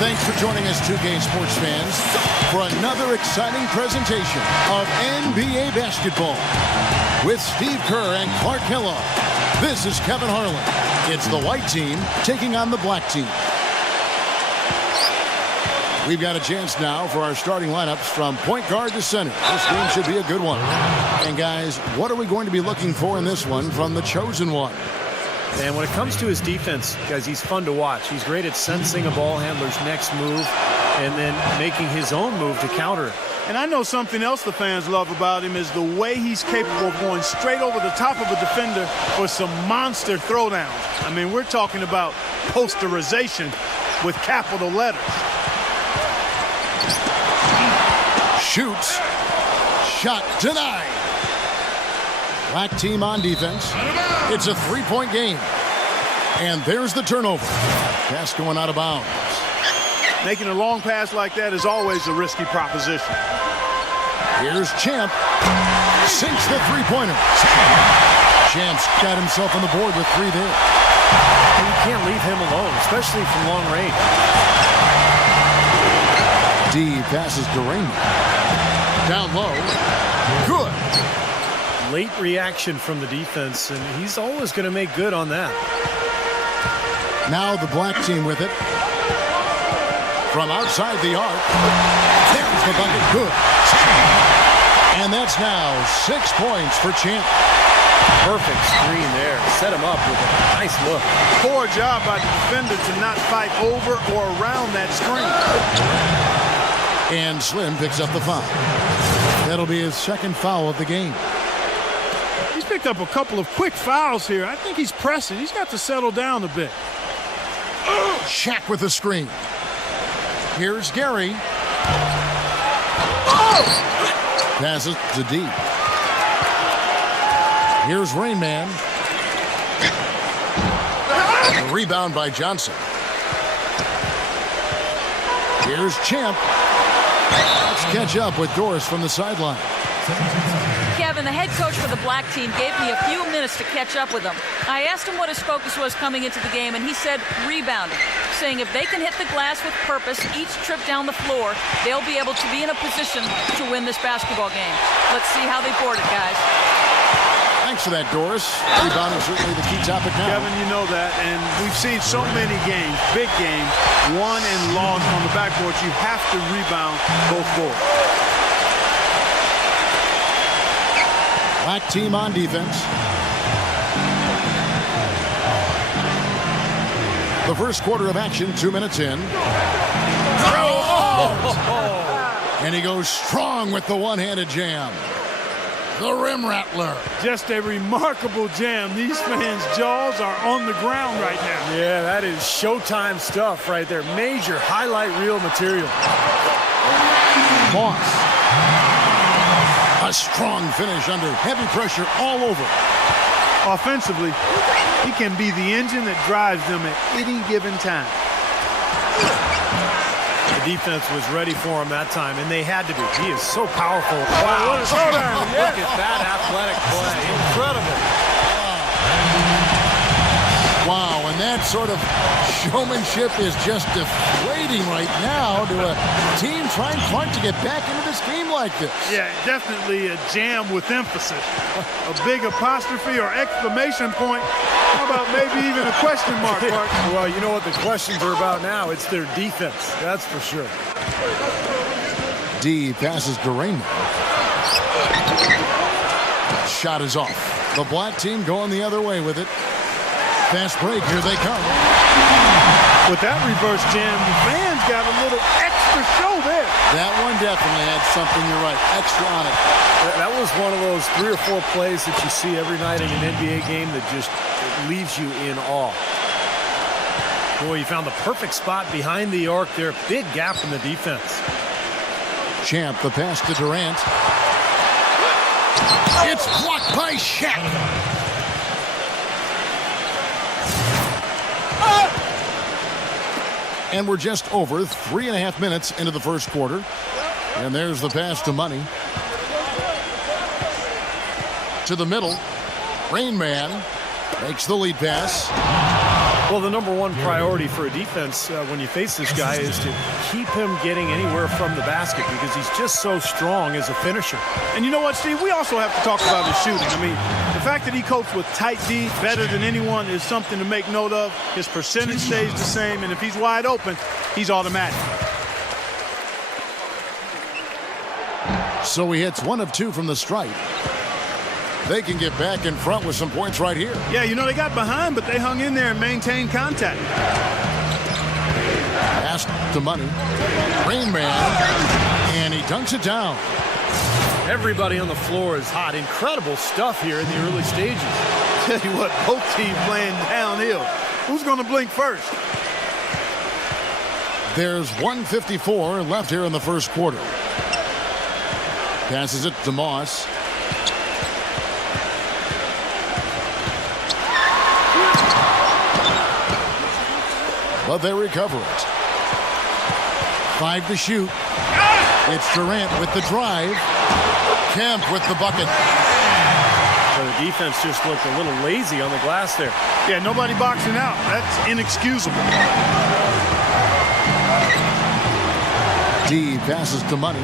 Thanks for joining us, 2K Sports fans, for another exciting presentation of NBA basketball. With Steve Kerr and Clark Kellogg, this is Kevin Harlan. It's the white team taking on the black team. We've got a chance now for our starting lineups from point guard to center. This game should be a good one. And guys, what are we going to be looking for in this one from the chosen one? And when it comes to his defense, guys, he's fun to watch. He's great at sensing a ball handler's next move and then making his own move to counter it. And I know something else the fans love about him is the way he's capable of going straight over the top of a defender for some monster throwdowns. I mean, we're talking about posterization with capital letters. Shoots. Shot denied. Black team on defense. It's a three-point game. And there's the turnover. Pass going out of bounds. Making a long pass like that is always a risky proposition. Here's Champ. Sinks the three-pointer. Champ's got himself on the board with three there. And you can't leave him alone, especially from long range. D passes to Raymond. Down low. Good. Late reaction from the defense, and he's always going to make good on that. Now the black team with it. From outside the arc. There's the bucket. Good. And that's now 6 points for Champ. Perfect screen there. Set him up with a nice look. Poor job by the defender to not fight over or around that screen. And Slim picks up the foul. That'll be his second foul of the game. He's picked up a couple of quick fouls here. I think he's pressing. He's got to settle down a bit. Shaq with the screen. Here's Gary. Passes to D. Here's Rain Man. The rebound by Johnson. Here's Champ. Let's catch up with Doris from the sideline. Kevin, the head coach for the black team gave me a few minutes to catch up with him. I asked him what his focus was coming into the game, and he said rebounding, saying if they can hit the glass with purpose each trip down the floor, they'll be able to be in a position to win this basketball game. Let's see how they board it, guys. Thanks for that, Doris. Rebounding certainly the key topic now. Kevin, you know that, and we've seen so many games, big games, won and lost on the backboard. You have to rebound both boards. Black team on defense. The first quarter of action, 2 minutes in. And he goes strong with the one-handed jam. The rim rattler. Just a remarkable jam. These fans' jaws are on the ground right now. Yeah, that is Showtime stuff right there. Major highlight reel material. Moss. A strong finish under heavy pressure all over. Offensively, he can be the engine that drives them at any given time. The defense was ready for him that time, and they had to be. He is so powerful. Wow, what a throwdown. Look at that athletic play. Incredible. Wow, and that sort of showmanship is just deflating right now to a team trying hard to get back into this game like this. Yeah, definitely a jam with emphasis. A big apostrophe or exclamation point. How about maybe even a question mark, Mark? Well, you know what the questions are about now. It's their defense. That's for sure. D passes to Raymond. Shot is off. The black team going the other way with it. Fast break, here they come. With that reverse jam, the fans got a little extra show there. That one definitely had something, you're right, extra on it. That was one of those 3 or 4 plays that you see every night in an NBA game that just leaves you in awe. Boy, you found the perfect spot behind the arc there. Big gap in the defense. Champ, the pass to Durant. It's blocked by Shaq. And we're just over 3.5 minutes into the first quarter. And there's the pass to Money. To the middle. Rain Man makes the lead pass. Well, the number one priority for a defense when you face this guy is to keep him getting anywhere from the basket because he's just so strong as a finisher. And you know what, Steve? We also have to talk about his shooting. I mean, the fact that he copes with tight D better than anyone is something to make note of. His percentage stays the same, and if he's wide open, he's automatic. So he hits 1 of 2 from the stripe. They can get back in front with some points right here. Yeah, you know, they got behind, but they hung in there and maintained contact. Pass to Money. Rain Man. And he dunks it down. Everybody on the floor is hot. Incredible stuff here in the early stages. Tell you what, both teams playing downhill. Who's going to blink first? There's 1:54 left here in the first quarter. Passes it to Moss. But they recover it. 5 to shoot. It's Durant with the drive. Kemp with the bucket. So the defense just looked a little lazy on the glass there. Yeah, nobody boxing out. That's inexcusable. D passes to Money.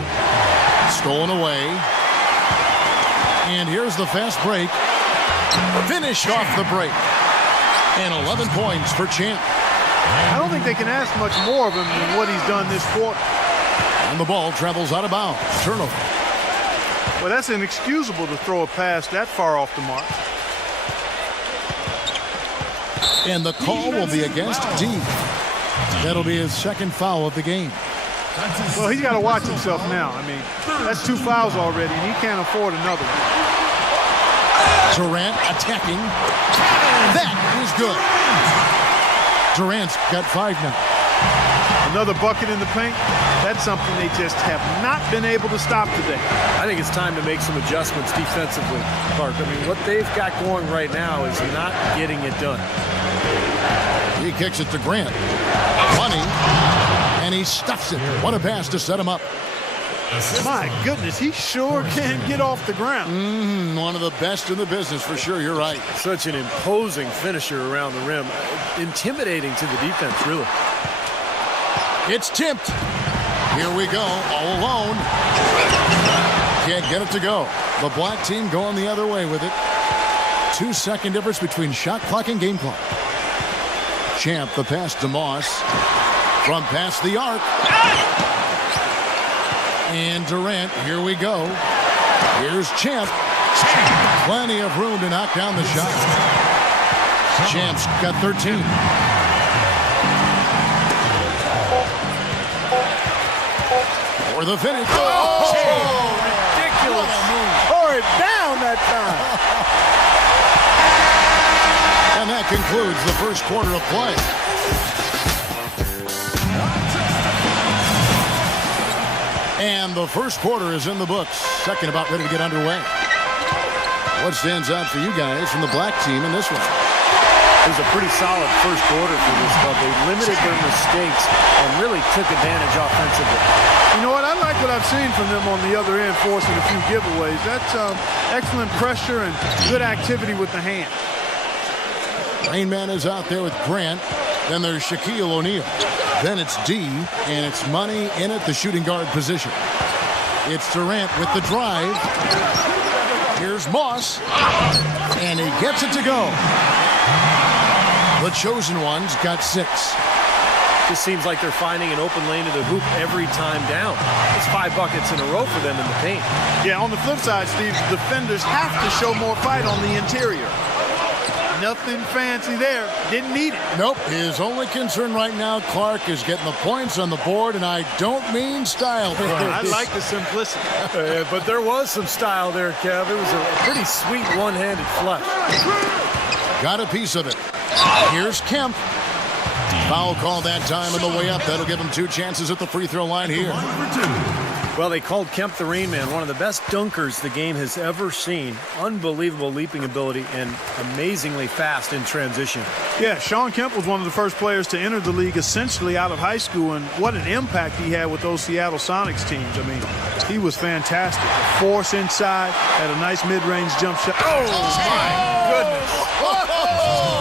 Stolen away. And here's the fast break. Finish off the break. And 11 points for Champ. I don't think they can ask much more of him than what he's done this quarter. And the ball travels out of bounds. Turnover. Well, that's inexcusable to throw a pass that far off the mark. And the call will be against D. That'll be his second foul of the game. Well, he's got to watch himself now. I mean, that's 2 fouls already, and he can't afford another one. Durant attacking. That is good. Durant's got 5 now. Another bucket in the paint. That's something they just have not been able to stop today. I think it's time to make some adjustments defensively, Clark. I mean, what they've got going right now is not getting it done. He kicks it to Grant. Money. And he stuffs it. What a pass to set him up. My goodness, he sure can get off the ground. One of the best in the business for sure. You're right. Such an imposing finisher around the rim. Intimidating to the defense, really. It's tipped. Here we go, all alone. Can't get it to go. The black team going the other way with it. 2-second difference between shot clock and game clock. Champ, the pass to Moss. From past the arc. And Durant, here we go. Here's Champ. Plenty of room to knock down the shot. Champ's got 13. For the finish. Oh, ridiculous. Tore it down that time. And that concludes the first quarter of play. And the first quarter is in the books. Second about ready to get underway. What stands out for you guys from the black team in this one? It was a pretty solid first quarter for this club. They limited their mistakes and really took advantage offensively. You know what? I like what I've seen from them on the other end, forcing a few giveaways. That's excellent pressure and good activity with the hand. Rain Man is out there with Grant. Then there's Shaquille O'Neal. Then it's D, and it's Money in at the shooting guard position. It's Durant with the drive. Here's Moss, and he gets it to go. The chosen ones got 6. Just seems like they're finding an open lane to the hoop every time down. It's 5 buckets in a row for them in the paint. Yeah, on the flip side, Steve, defenders have to show more fight on the interior. Nothing fancy there. Didn't need it. Nope. His only concern right now, Clark, is getting the points on the board, and I don't mean style. I like the simplicity. But there was some style there, Kev. It was a pretty sweet one-handed flush. Got a piece of it. Here's Kemp. Foul call that time on the way up. That'll give him 2 chances at the free throw line here. Well, they called Kemp the Rain Man, one of the best dunkers the game has ever seen. Unbelievable leaping ability and amazingly fast in transition. Yeah, Shawn Kemp was one of the first players to enter the league essentially out of high school, and what an impact he had with those Seattle Sonics teams. I mean, he was fantastic. Force inside, had a nice mid-range jump shot. Oh, my goodness.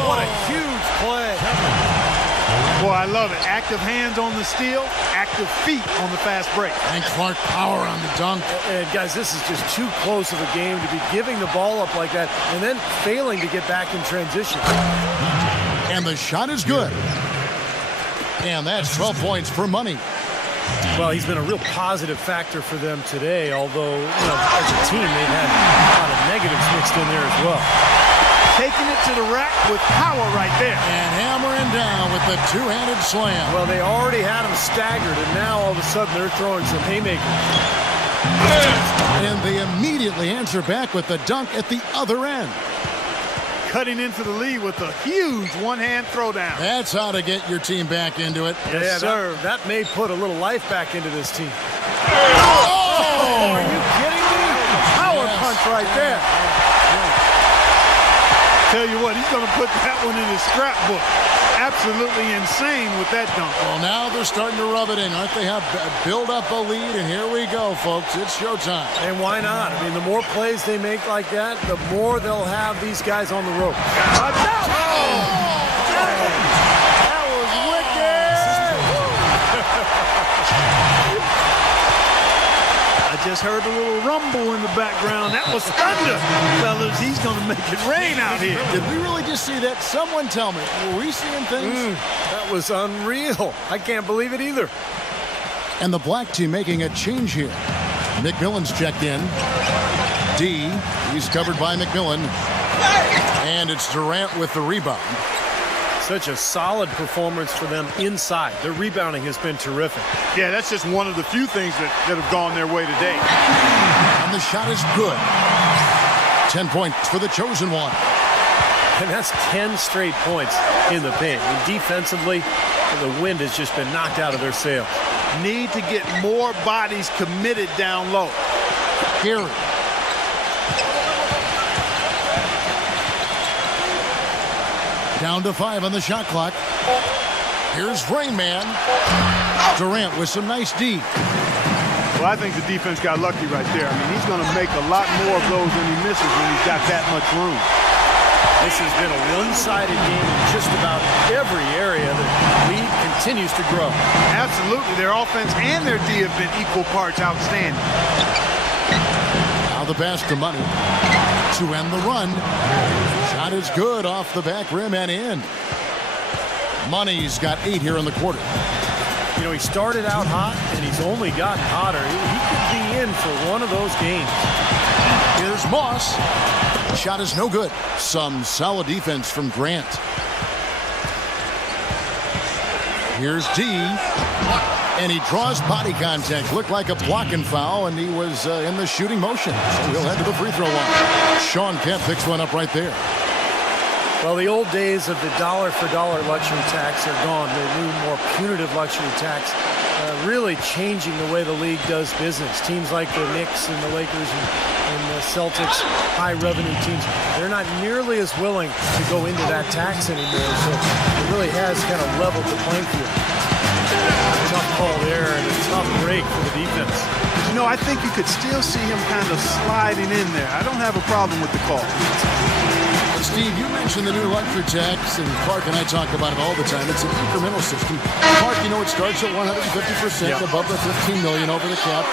What a huge play. Boy, I love it. Active hands on the steal, active feet on the fast break. And Clark power on the dunk. And guys, this is just too close of a game to be giving the ball up like that and then failing to get back in transition. And the shot is good. And that's 12 points for Money. Well, he's been a real positive factor for them today, although, as a team, they've had a lot of negatives mixed in there as well. Taking it to the rack with power right there. And hammering down with the two-handed slam. Well, they already had him staggered, and now all of a sudden they're throwing some haymakers. And they immediately answer back with the dunk at the other end. Cutting into the lead with a huge one-hand throwdown. That's how to get your team back into it. Yes, sir. That may put a little life back into this team. Oh! Are you kidding me? Power punch right there. Tell you what, he's going to put that one in his scrapbook. Absolutely insane with that dunk. Well, now they're starting to rub it in. Aren't they? Have build up a lead, and here we go, folks. It's showtime. And why not? I mean, the more plays they make like that, the more they'll have these guys on the rope. That was wicked! I just heard a little rumble in the background. That was thunder, fellas. He's going to make it rain out here. Did we really just see that? Someone tell me. Were we seeing things? That was unreal. I can't believe it either. And the black team making a change here. McMillan's checked in. D, he's covered by McMillan. And it's Durant with the rebound. Such a solid performance for them inside. Their rebounding has been terrific. Yeah, that's just one of the few things that have gone their way today. And the shot is good. 10 points for the chosen one. And that's 10 straight points in the paint. And defensively, the wind has just been knocked out of their sails. Need to get more bodies committed down low. Gary. Down to 5 on the shot clock. Here's Rain Man. Durant with some nice D. Well, I think the defense got lucky right there. I mean, he's going to make a lot more of those than he misses when he's got that much room. This has been a one-sided game in just about every area. The lead continues to grow. Absolutely. Their offense and their D have been equal parts outstanding. Now the pass to Money to end the run. Shot is good off the back rim and in. Money's got 8 here in the quarter. You know, he started out hot, and he's only gotten hotter. He could be in for one of those games. Here's Moss. Shot is no good. Some solid defense from Grant. Here's D. And he draws body contact. Looked like a blocking foul, and he was in the shooting motion. So he'll head to the free throw line. Sean Kemp picks one up right there. Well, the old days of the dollar-for-dollar luxury tax are gone. The new, more punitive luxury tax really changing the way the league does business. Teams like the Knicks and the Lakers and the Celtics, high-revenue teams, they're not nearly as willing to go into that tax anymore. So it really has kind of leveled the playing field. Tough call there and a tough break for the defense. You know, I think you could still see him kind of sliding in there. I don't have a problem with the call. Steve, you mentioned the new luxury tax, and Clark and I talk about it all the time. It's an incremental system. Clark, you know, it starts at 150% above the $15 million over the cap.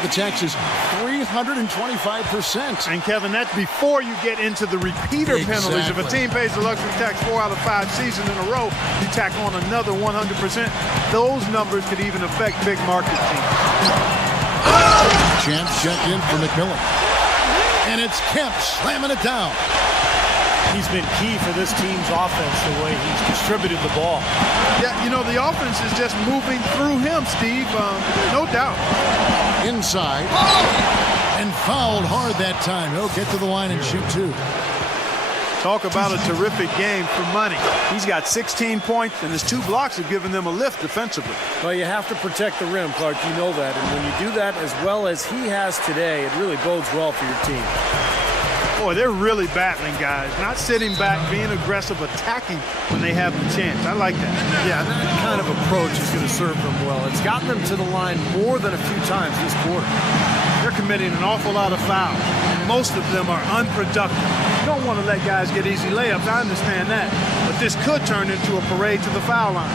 The tax is 325%. And Kevin, that's before you get into the repeater penalties. If a team pays the luxury tax 4 out of 5 seasons in a row, you tack on another 100%. Those numbers could even affect big market teams. Chance checked in for McMillan. And it's Kemp slamming it down. He's been key for this team's offense, the way he's distributed the ball. Yeah, you know, the offense is just moving through him, Steve, no doubt. Inside. And fouled hard that time. He'll get to the line and shoot 2. Talk about a terrific game for Money. He's got 16 points, and his 2 blocks have given them a lift defensively. Well, you have to protect the rim, Clark. You know that. And when you do that as well as he has today, it really bodes well for your team. Boy, they're really battling, guys. Not sitting back, being aggressive, attacking when they have the chance. I like that. Yeah, that kind of approach is going to serve them well. It's gotten them to the line more than a few times this quarter. They're committing an awful lot of fouls. Most of them are unproductive. You don't want to let guys get easy layups. I understand that. But this could turn into a parade to the foul line.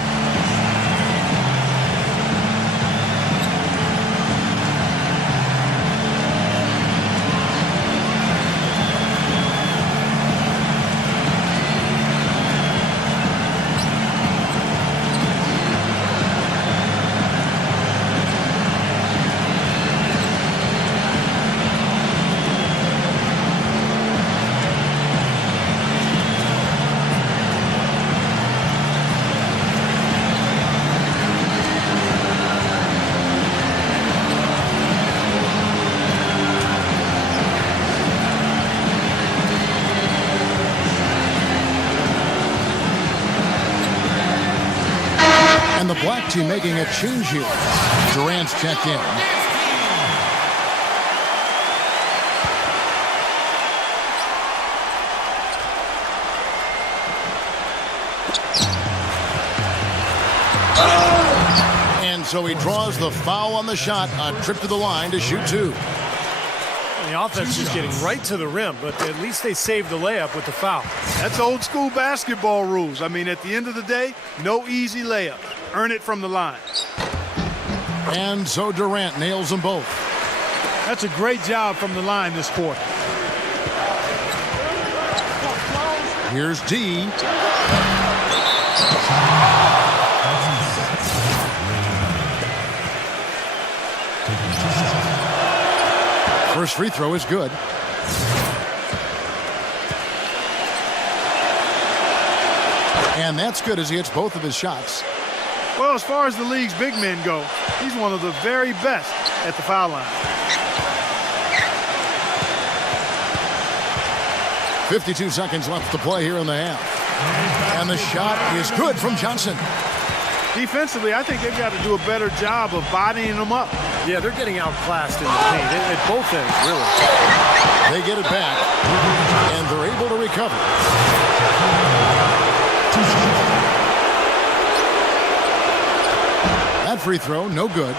And the black team making a change here. Durant's checked in. And so he draws the foul on the shot. A trip to the line to shoot two. The offense is getting right to the rim, but at least they saved the layup with the foul. That's old school basketball rules. I mean, at the end of the day, no easy layup. Earn it from the line. And so Durant nails them both. That's a great job from the line this quarter. Here's D. First free throw is good. And that's good as he hits both of his shots. Well, as far as the league's big men go, he's one of the very best at the foul line. 52 seconds left to play here in the half. And the shot is good from Jacksonn. Defensively, I think they've got to do a better job of bodying them up. Yeah, they're getting outclassed in the paint at both ends, really. They get it back, and they're able to recover. That free throw, no good.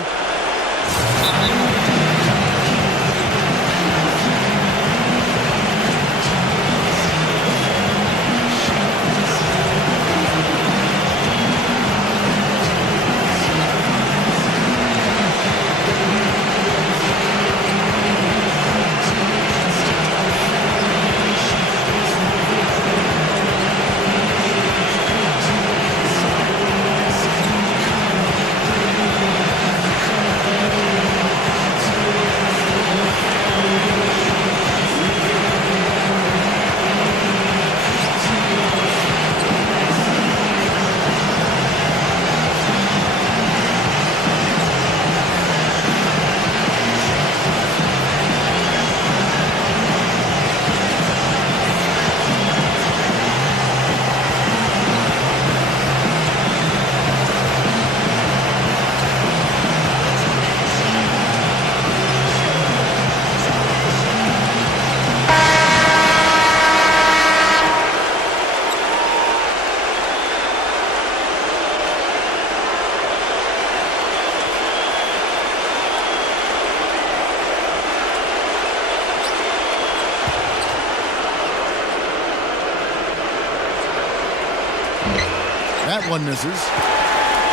That one misses.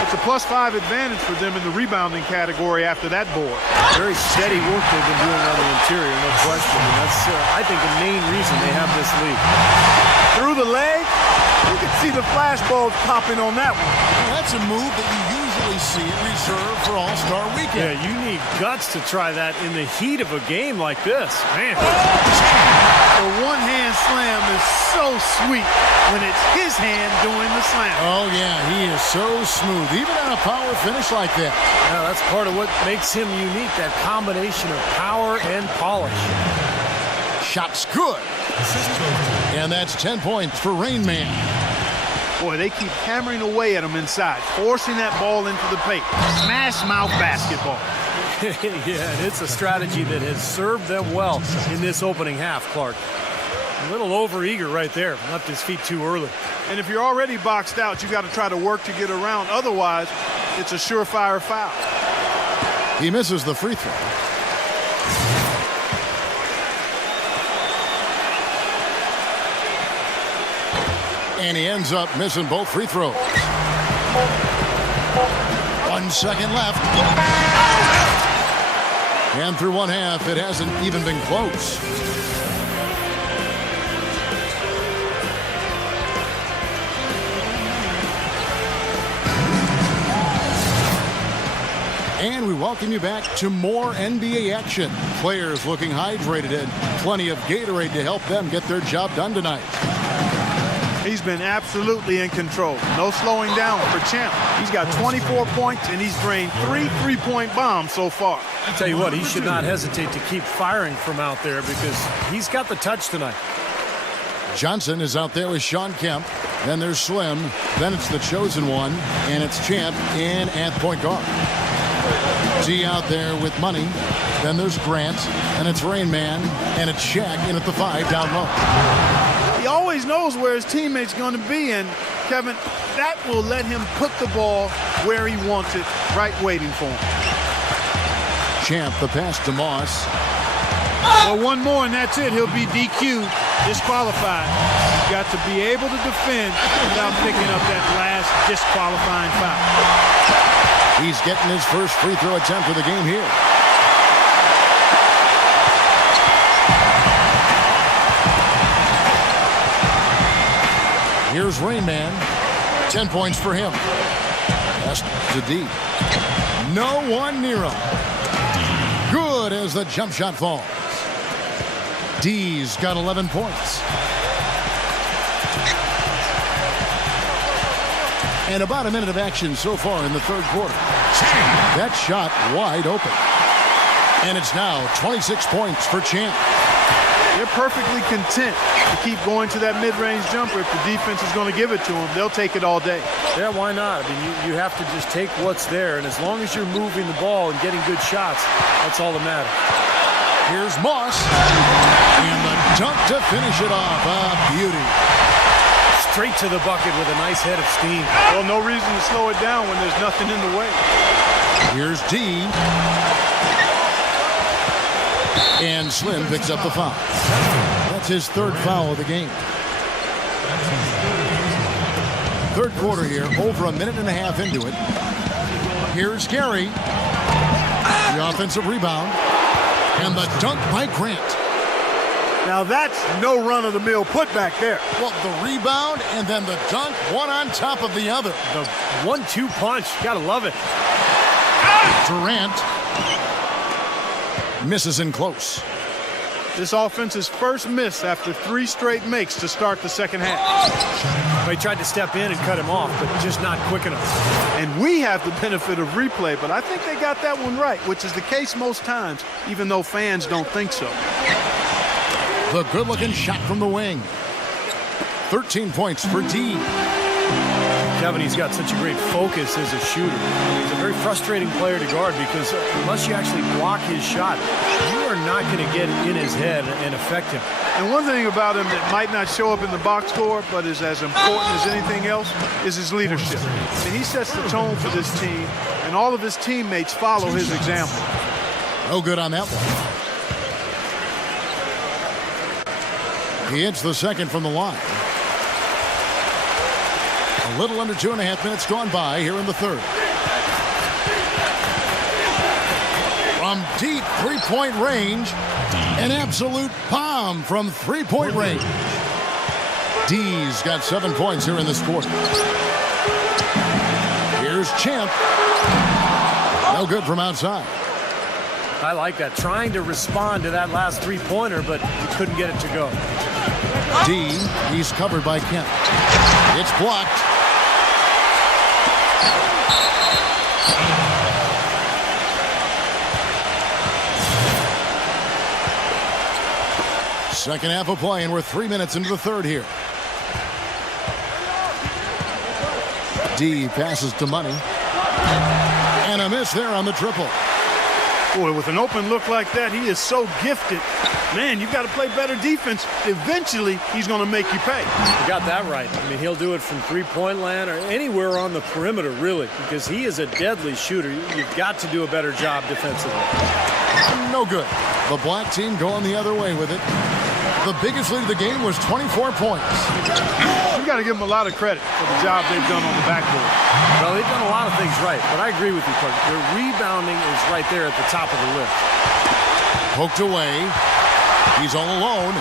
It's a +5 advantage for them in the rebounding category after that board. Very steady work they've been doing on the interior, no question. And that's, I think, the main reason they have this lead. Through the leg, you can see the flashbulbs popping on that one. Well, that's a move that you usually see reserved for All-Star Weekend. Yeah, you need guts to try that in the heat of a game like this. Man. The one-hand slam is so sweet when it's his hand doing the slam. Oh, yeah, he is so smooth, even on a power finish like that. Yeah, that's part of what makes him unique, that combination of power and polish. Shot's good. And that's 10 points for Rain Man. Boy, they keep hammering away at him inside, forcing that ball into the paint. Smash mouth basketball. Yeah, and it's a strategy that has served them well in this opening half, Clark. A little overeager right there. Left his feet too early. And if you're already boxed out, you got to try to work to get around. Otherwise, it's a surefire foul. He misses the free throw. And he ends up missing both free throws. 1 second left. And through one half, it hasn't even been close. And we welcome you back to more NBA action. Players looking hydrated and plenty of Gatorade to help them get their job done tonight. He's been absolutely in control. No slowing down for Champ. He's got 24 points, and he's drained 3 3-point bombs so far. I tell you what, he should not hesitate to keep firing from out there because he's got the touch tonight. Johnson is out there with Sean Kemp. Then there's Slim. Then it's the chosen one, and it's Champ in at point guard. Z out there with Money. Then there's Grant, and it's Rain Man, and it's Shaq in at the 5 down low. He always knows where his teammate's going to be, and Kevin, that will let him put the ball where he wants it, right waiting for him. Champ, the pass to Moss. Well, one more, and that's it. He'll be DQ'd, disqualified. He's got to be able to defend without picking up that last disqualifying foul. He's getting his first free throw attempt of the game here. Here's Rain Man. 10 points for him. Pass to D. No one near him. Good as the jump shot falls. D's got 11 points. And about a minute of action so far in the third quarter. That shot wide open. And it's now 26 points for Champ. They're perfectly content to keep going to that mid-range jumper. If the defense is going to give it to them, they'll take it all day. Yeah, why not? I mean, you have to just take what's there, and as long as you're moving the ball and getting good shots, that's all that matters. Here's Moss. And the dunk to finish it off. A beauty. Straight to the bucket with a nice head of steam. Well, no reason to slow it down when there's nothing in the way. Here's D. And Slim picks up the foul. That's his third foul of the game. Third quarter here, over a minute and a half into it. Here's Gary. The offensive rebound. And the dunk by Grant. Now that's no run-of-the-mill putback there. Well, the rebound and then the dunk, one on top of the other. The 1-2 punch. Gotta love it. Durant misses in close. This offense's first miss after 3 straight makes to start the second half. They tried to step in and cut him off, but just not quick enough. And we have the benefit of replay, but I think they got that one right, which is the case most times, even though fans don't think so. The good-looking shot from the wing. 13 points for D. Kevin, he's got such a great focus as a shooter. He's a very frustrating player to guard because unless you actually block his shot, you are not going to get in his head and affect him. And one thing about him that might not show up in the box score, but is as important as anything else, is his leadership. And he sets the tone for this team, and all of his teammates follow his example. No good on that one. He hits the second from the line. A little under 2.5 minutes gone by here in the third. From deep three-point range, an absolute bomb from three-point range. D's got 7 points here in this quarter. Here's Champ. No good from outside. I like that. Trying to respond to that last three-pointer, but he couldn't get it to go. D, he's covered by Kemp. It's blocked. Second half of play, and we're 3 minutes into the third here. D passes to Money. And a miss there on the triple. Boy, with an open look like that, he is so gifted. Man, you've got to play better defense. Eventually, he's going to make you pay. You got that right. I mean, he'll do it from three-point land or anywhere on the perimeter, really, because he is a deadly shooter. You've got to do a better job defensively. No good. The black team going the other way with it. The biggest lead of the game was 24 points. You've got to give them a lot of credit for the job they've done on the backboard. Well, they've done a lot of things right, but I agree with you, Clark. Their rebounding is right there at the top of the list. Poked away. He's all alone.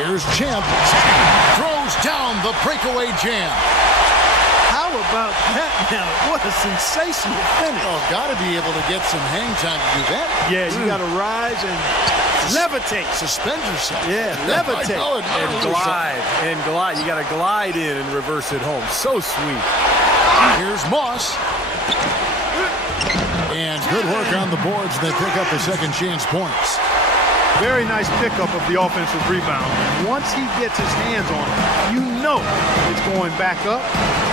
Here's Champ. Throws down the breakaway jam. How about that now? What a sensational finish. Oh, got to be able to get some hang time to do that. Yeah, you got to rise and levitate. Suspend yourself. Yeah, levitate. And glide. And glide. You got to glide in and reverse it home. So sweet. Here's Moss. And good work on the boards. They pick up the second chance points. Very nice pickup of the offensive rebound. Once he gets his hands on it, you know it's going back up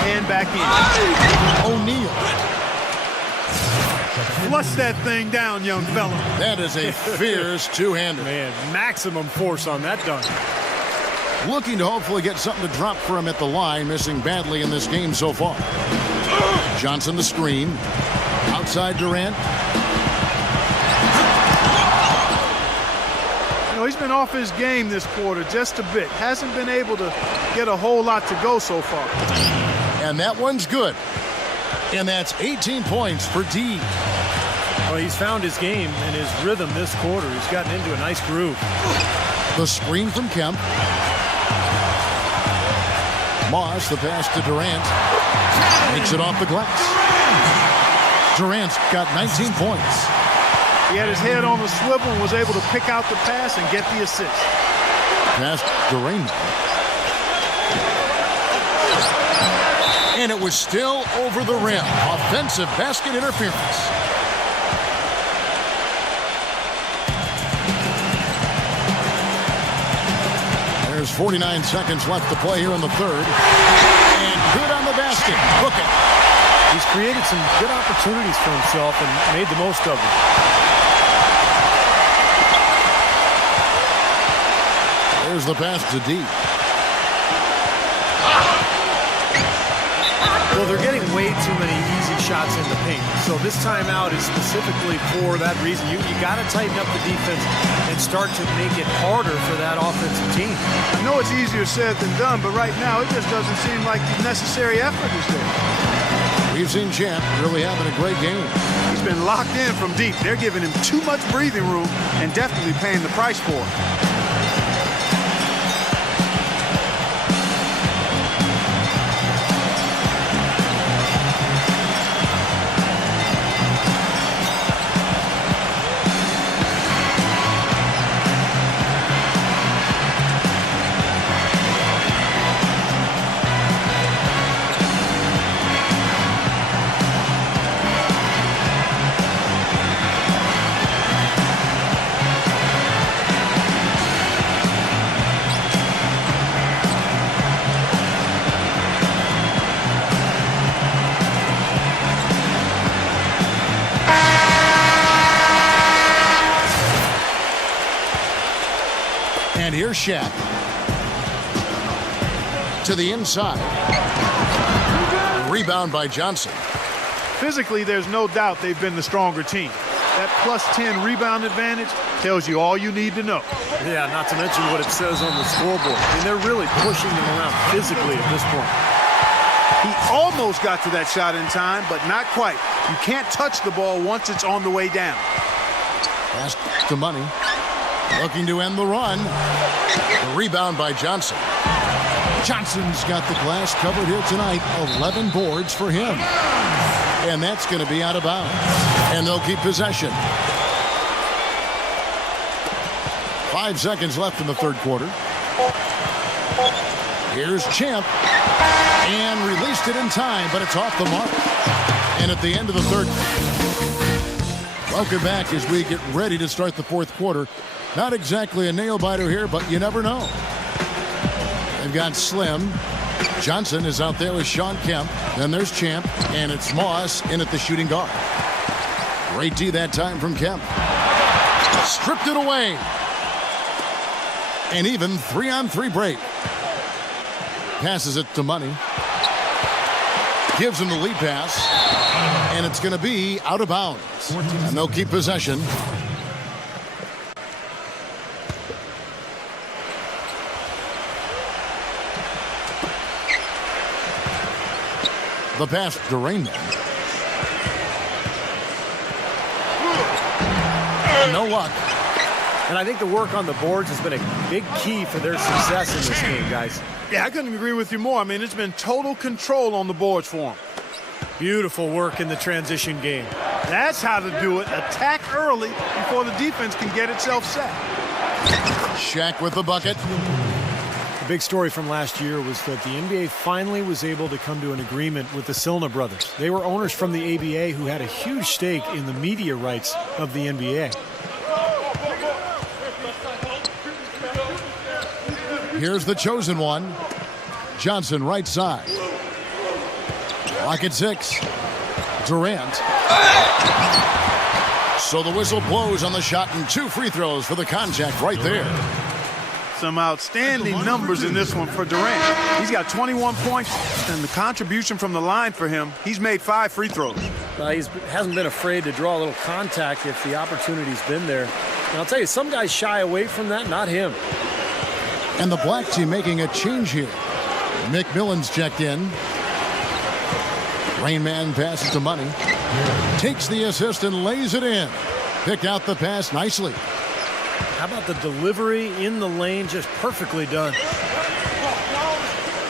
and back in. O'Neal. Flush that thing down, young fella. That is a fierce two-hander. Man, maximum force on that dunk. Looking to hopefully get something to drop for him at the line, missing badly in this game so far. Johnson the screen. Outside Durant. You know, he's been off his game this quarter just a bit. Hasn't been able to get a whole lot to go so far. And that one's good. And that's 18 points for D. Well, he's found his game and his rhythm this quarter. He's gotten into a nice groove. The screen from Kemp. Moss, the pass to Durant. Makes it off the glass. Durant's got 19 points. He had his head on the swivel and was able to pick out the pass and get the assist. Pass Durant. And it was still over the rim. Offensive basket interference. There's 49 seconds left to play here in the third. And good on the basket. Look it. He's created some good opportunities for himself and made the most of them. There's the pass to D. Well, they're getting way too many easy shots in the paint. So this timeout is specifically for that reason. You got to tighten up the defense and start to make it harder for that offensive team. I know it's easier said than done, but right now it just doesn't seem like the necessary effort is there. We've seen Champ really having a great game. He's been locked in from deep. They're giving him too much breathing room and definitely paying the price for it. And here's Shaq. To the inside. Rebound by Johnson. Physically, there's no doubt they've been the stronger team. That plus 10 rebound advantage tells you all you need to know. Yeah, not to mention what it says on the scoreboard. I mean, they're really pushing them around physically at this point. He almost got to that shot in time, but not quite. You can't touch the ball once it's on the way down. Pass to Money. Looking to end the run. The rebound by Johnson. Johnson's got the glass covered here tonight. 11 boards for him. And that's going to be out of bounds. And they'll keep possession. 5 seconds left in the third quarter. Here's Champ. And released it in time, but it's off the mark. And at the end of the third. Welcome back as we get ready to start the fourth quarter. Not exactly a nail-biter here, but you never know. They've got Slim. Johnson is out there with Sean Kemp. Then there's Champ, and it's Moss in at the shooting guard. Great D that time from Kemp. Stripped it away. And even 3-on-3 break. Passes it to Money. Gives him the lead pass. And it's going to be out of bounds. And they'll keep possession. The pass to Rainman. No luck. And I think the work on the boards has been a big key for their success in this game, guys. Yeah, I couldn't agree with you more. I mean, it's been total control on the boards for him. Beautiful work in the transition game. That's how to do it. Attack early before the defense can get itself set. Shaq with the bucket. The big story from last year was that the NBA finally was able to come to an agreement with the Silna brothers. They were owners from the ABA who had a huge stake in the media rights of the NBA. Here's the chosen one. Johnson right side. Lock at 6. Durant. So the whistle blows on the shot and 2 free throws for the contact right there. Some outstanding numbers in this one for Durant. He's got 21 points, and the contribution from the line for him, he's made 5 free throws. He hasn't been afraid to draw a little contact if the opportunity's been there. And I'll tell you, some guys shy away from that, not him. And the black team making a change here. McMillan's checked in. Rain Man passes to Money. Takes the assist and lays it in. Picked out the pass nicely. How about the delivery in the lane? Just perfectly done.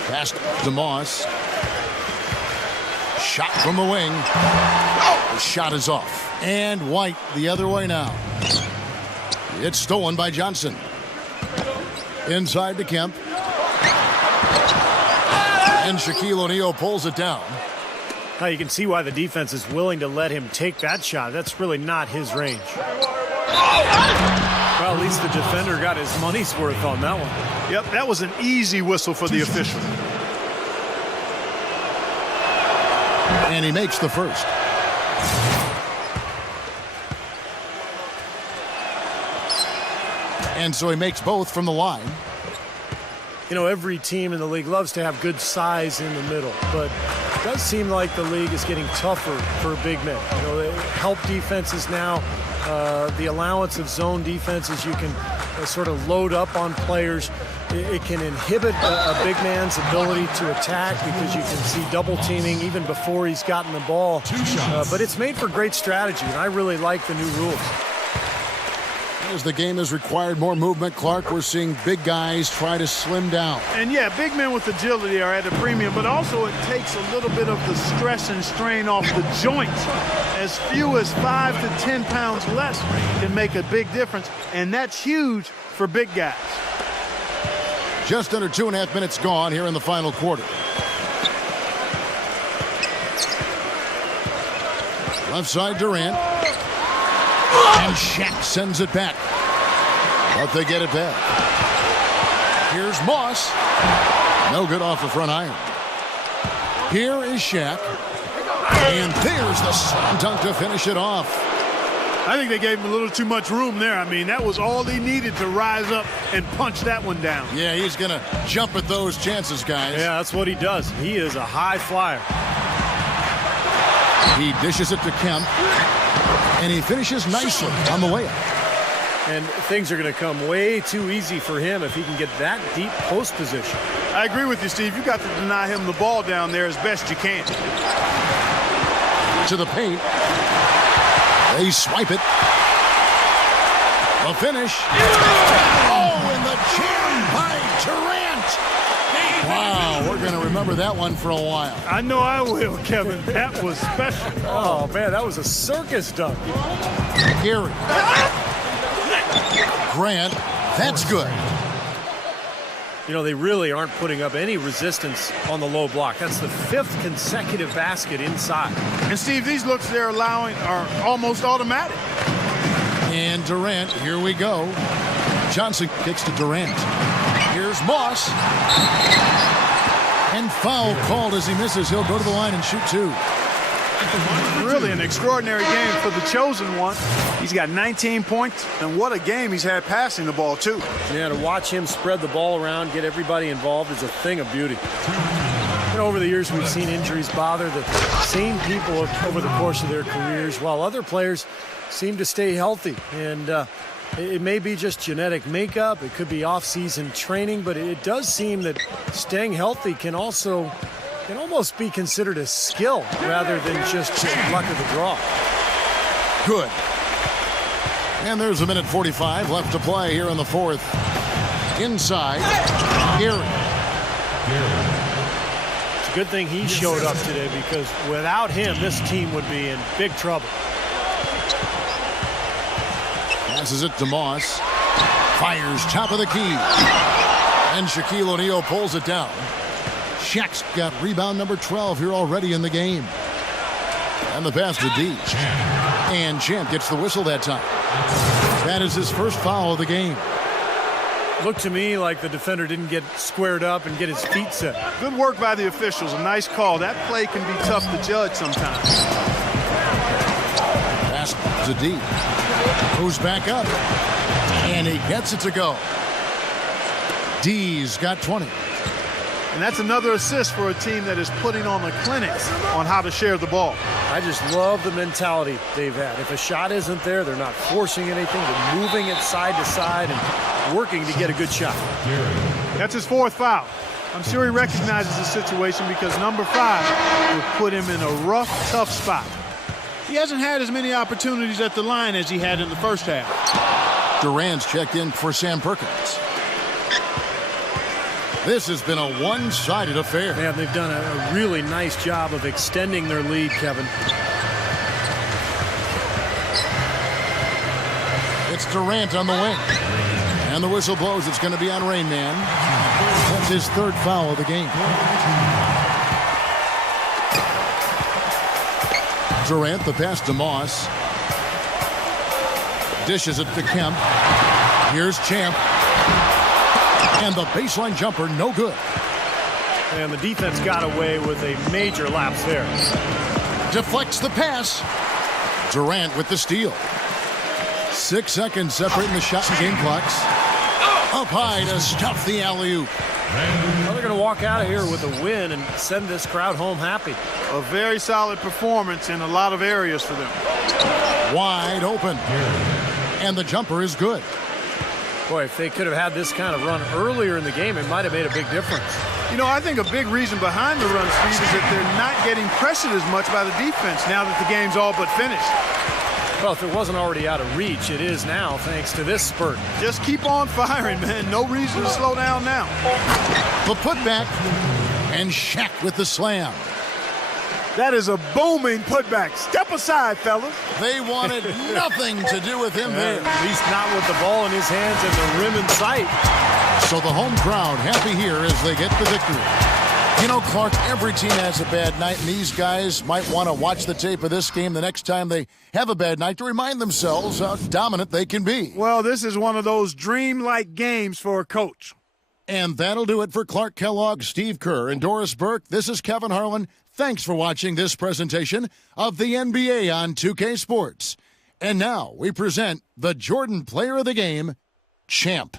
Pass to Moss. Shot from the wing. The shot is off. And White the other way now. It's stolen by Johnson. Inside to Kemp. And Shaquille O'Neal pulls it down. Now you can see why the defense is willing to let him take that shot. That's really not his range. Well, at least the defender got his money's worth on that one. Yep, that was an easy whistle for the official. And he makes the first. And so he makes both from the line. You know, every team in the league loves to have good size in the middle, but it does seem like the league is getting tougher for big men. You know, they help defenses now. The allowance of zone defenses, you can sort of load up on players. It can inhibit a big man's ability to attack because you can see double teaming even before he's gotten the ball. But it's made for great strategy, and I really like the new rules. As the game has required more movement, Clark, we're seeing big guys try to slim down. And yeah, big men with agility are at a premium, but also it takes a little bit of the stress and strain off the joints. As few as 5 to 10 pounds less can make a big difference, and that's huge for big guys. Just under 2.5 minutes gone here in the final quarter. Left side, Durant. And Shaq sends it back. But they get it back. Here's Moss. No good off the front iron. Here is Shaq. And there's the slam dunk to finish it off. I think they gave him a little too much room there. I mean, that was all he needed to rise up and punch that one down. Yeah, he's going to jump at those chances, guys. Yeah, that's what he does. He is a high flyer. He dishes it to Kemp. And he finishes nicely on the layup. And things are going to come way too easy for him if he can get that deep post position. I agree with you, Steve. You got to deny him the ball down there as best you can. To the paint. They swipe it. The finish. Oh, and the jam by Durant. Wow, we're going to remember that one for a while. I know I will, Kevin. That was special. Oh, man, that was a circus dunk. Gary. Grant. That's good. You know, they really aren't putting up any resistance on the low block. That's the 5th consecutive basket inside. And, Steve, these looks they're allowing are almost automatic. And Durant, here we go. Johnson kicks to Durant. Here's Moss. And foul called as he misses. He'll go to the line and shoot 2. Really an extraordinary game for the chosen one. He's got 19 points, and what a game he's had passing the ball, too. Yeah, to watch him spread the ball around, get everybody involved is a thing of beauty. You know, over the years, we've seen injuries bother the same people over the course of their careers, while other players seem to stay healthy. And it may be just genetic makeup, it could be off-season training, but it does seem that staying healthy can almost be considered a skill rather than just luck of the draw. Good. And there's 1:45 left to play here in the 4th. Inside, Gary. It's a good thing he showed up today because without him, this team would be in big trouble. Passes it to Moss. Fires top of the key. And Shaquille O'Neal pulls it down. Shaq's got rebound number 12 here already in the game. And the pass to D. And Champ gets the whistle that time. That is his first foul of the game. Looked to me like the defender didn't get squared up and get his feet set. Good work by the officials. A nice call. That play can be tough to judge sometimes. Pass to deep. Moves back up. And he gets it to go. D's got 20. And that's another assist for a team that is putting on a clinic on how to share the ball. I just love the mentality they've had. If a shot isn't there, they're not forcing anything. They're moving it side to side and working to get a good shot. That's his 4th foul. I'm sure he recognizes the situation because number 5 would put him in a rough, tough spot. He hasn't had as many opportunities at the line as he had in the first half. Durant's checked in for Sam Perkins. This has been a one-sided affair. Man, they've done a really nice job of extending their lead, Kevin. It's Durant on the wing. And the whistle blows. It's going to be on Rain Man. That's his 3rd foul of the game. Durant, the pass to Moss. Dishes it to Kemp. Here's Champ. And the baseline jumper, no good. And the defense got away with a major lapse there. Deflects the pass. Durant with the steal. 6 seconds separating the shot and game clocks. Up high to stuff the alley-oop. Well, they're going to walk out of here with a win and send this crowd home happy. A very solid performance in a lot of areas for them. Wide open. And the jumper is good. Boy, if they could have had this kind of run earlier in the game, it might have made a big difference. You know, I think a big reason behind the run, Steve, is that they're not getting pressured as much by the defense now that the game's all but finished. Well, if it wasn't already out of reach, it is now, thanks to this spurt. Just keep on firing, man. No reason to slow down now. The putback. And Shaq with the slam. That is a booming putback. Step aside, fellas. They wanted nothing to do with him there. At least not with the ball in his hands and the rim in sight. So the home crowd happy here as they get the victory. You know, Clark, every team has a bad night, and these guys might want to watch the tape of this game the next time they have a bad night to remind themselves how dominant they can be. Well, this is one of those dream-like games for a coach. And that'll do it for Clark Kellogg, Steve Kerr, and Doris Burke. This is Kevin Harlan. Thanks for watching this presentation of the NBA on 2K Sports. And now we present the Jordan Player of the Game, Champ.